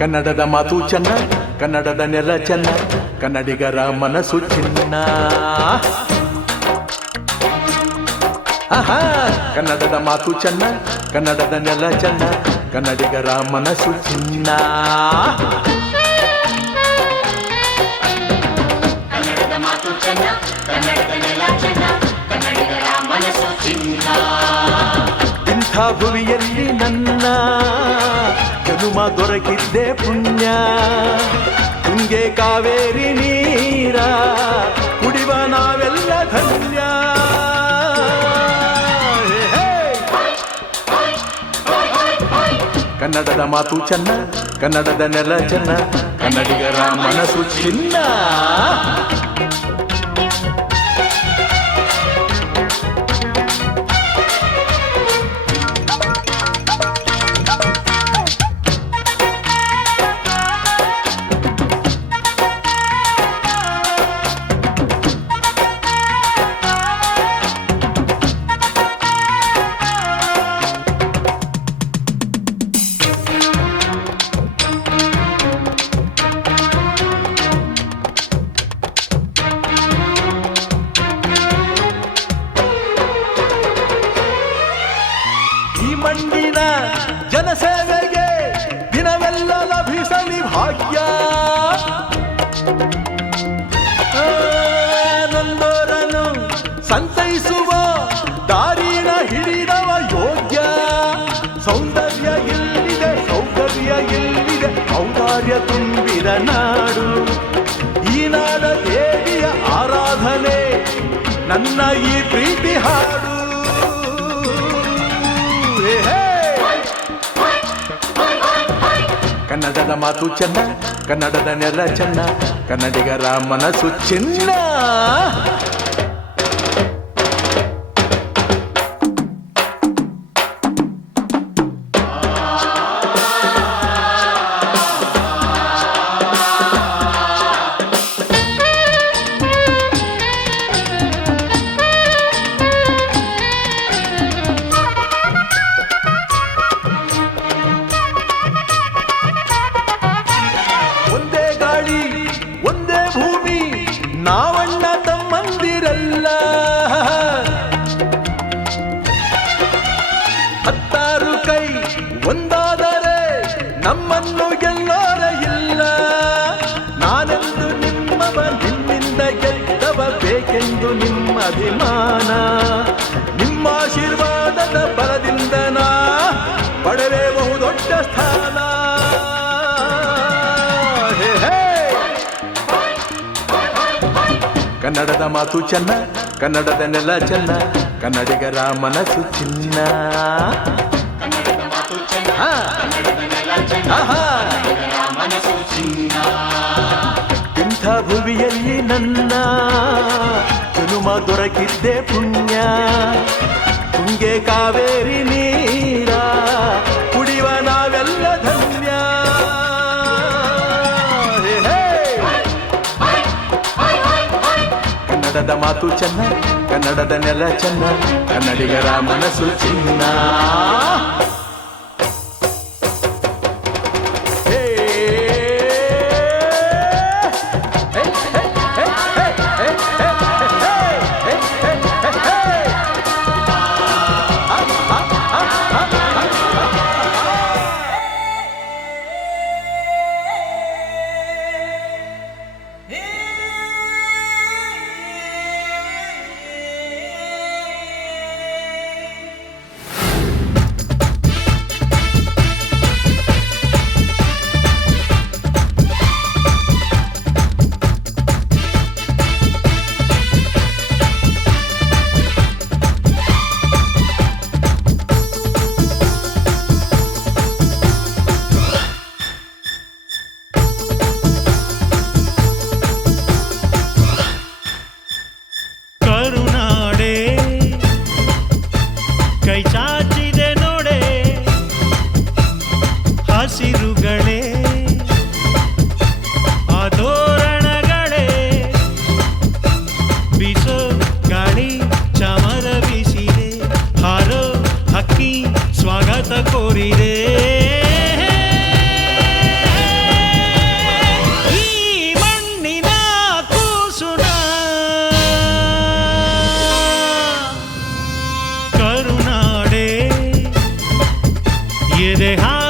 ಕನ್ನಡದ ಮಾತು ಚೆನ್ನ, ಕನ್ನಡದ ನೆಲ ಚೆನ್ನ, ಕನ್ನಡಿಗರ ಮನಸ್ಸು ಚಿನ್ನ. ಆಹಾ, ಕನ್ನಡದ ಮಾತು ಚೆನ್ನ, ಕನ್ನಡದ ನೆಲ ಚೆನ್ನ, ಕನ್ನಡಿಗರ ಮನಸ್ಸು ಚಿನ್ನ. ಕನ್ನಡದ ಮಾತು ಚೆನ್ನ, ಕನ್ನಡದ ನೆಲ ಚೆನ್ನ, ಕನ್ನಡಿಗರ ಮನಸ್ಸು ಚಿನ್ನ. ಇಂಥ ಭುವಿಯಲ್ಲಿ ನನ್ನ ಜನುಮ ದೊರಕಿದ್ದೆ ಪುಣ್ಯ. ತುಂಗೆ ಕಾವೇರಿ ನೀರ ಕುಡಿವ ನಾವೆಲ್ಲ ಧನ್ಯ. ಕನ್ನಡದ ಮಾತು ಚೆನ್ನ, ಕನ್ನಡದ ನೆಲ ಚೆನ್ನ, ಕನ್ನಡಿಗರ ಮನಸ್ಸು ಚಿನ್ನ. ಮಣ್ಣಿನ ಜನಸೇವೆಗೆ ದಿನವೆಲ್ಲ ಲಭಿಸಲಿ ಭಾಗ್ಯ. ನೊಂದೋರನ್ನು ಸಂತೈಸುವ ದಾರಿನ ಹಿಡಿದವ ಯೋಗ್ಯ. ಸೌಂದರ್ಯ ಇಲ್ಲಿದೆ, ಸೌಕರ್ಯ ಇಲ್ಲಿದೆ, ಔದಾರ್ಯ ತುಂಬಿದ ನಾಡು. ಈ ನಾಡ ದೇವಿಯ ಆರಾಧನೆ ನನ್ನ ಈ ಪ್ರೀತಿ ಹಾಡು. ಕನ್ನಡದ ಮಾತು ಚೆನ್ನ, ಕನ್ನಡದ ನೆಲ ಚೆನ್ನ, ಕನ್ನಡಿಗರ ಮನಸ್ಸು ಚಿನ್ನ. ಒಂದೇ ಭೂಮಿ, ನಾವಣ್ಣ ತಮ್ಮಂದಿರಲ್ಲ. 10 ಕೈ ಒಂದಾದರೆ ನಮ್ಮನ್ನು ಗೆಲ್ಲೋರ ಇಲ್ಲ. ನಾನೆಂದು ನಿಮ್ಮವ, ನಿಮ್ಮಿಂದ ಗೆದ್ದವ, ಬೇಕೆಂದು ನಿಮ್ಮ ಅಭಿಮಾನ. ನಿಮ್ಮ ಆಶೀರ್ವಾದದ ಬಲದಿಂದ ನಾ ಪಡೆವೆ ಬಹುದೊಡ್ಡ ಸ್ಥಾನ. ಕನ್ನಡದ ಮಾತು ಚೆನ್ನ, ಕನ್ನಡದ ನೆಲ ಚೆನ್ನ, ಕನ್ನಡಿಗರ ಮನಸ್ಸು ಚಿನ್ನ. ಕನ್ನಡದ ಮಾತು ಚೆನ್ನ, ಕನ್ನಡದ ನೆಲ ಚೆನ್ನ, ಕನ್ನಡಿಗರ ಮನಸ್ಸು ಚಿನ್ನ. ಇಂಥ ಭುವಿಯಲ್ಲಿ ನನ್ನ ಜನುಮ ದೊರಕಿದ್ದೆ ಪುಣ್ಯ. ತುಂಗೆ ಕಾವೇರಿ ನೀರ ಕುಡಿವ ನಾವೆಲ್ಲ ಧನ್ಯ. ಕನ್ನಡದ ಮಾತು ಚೆನ್ನ, ಕನ್ನಡದ ನೆಲ ಚೆನ್ನ, ಕನ್ನಡಿಗರ ಮನಸ್ಸು ಚಿನ್ನ. ಕೋರಿದೆ ಎದೆ ಹಾಡು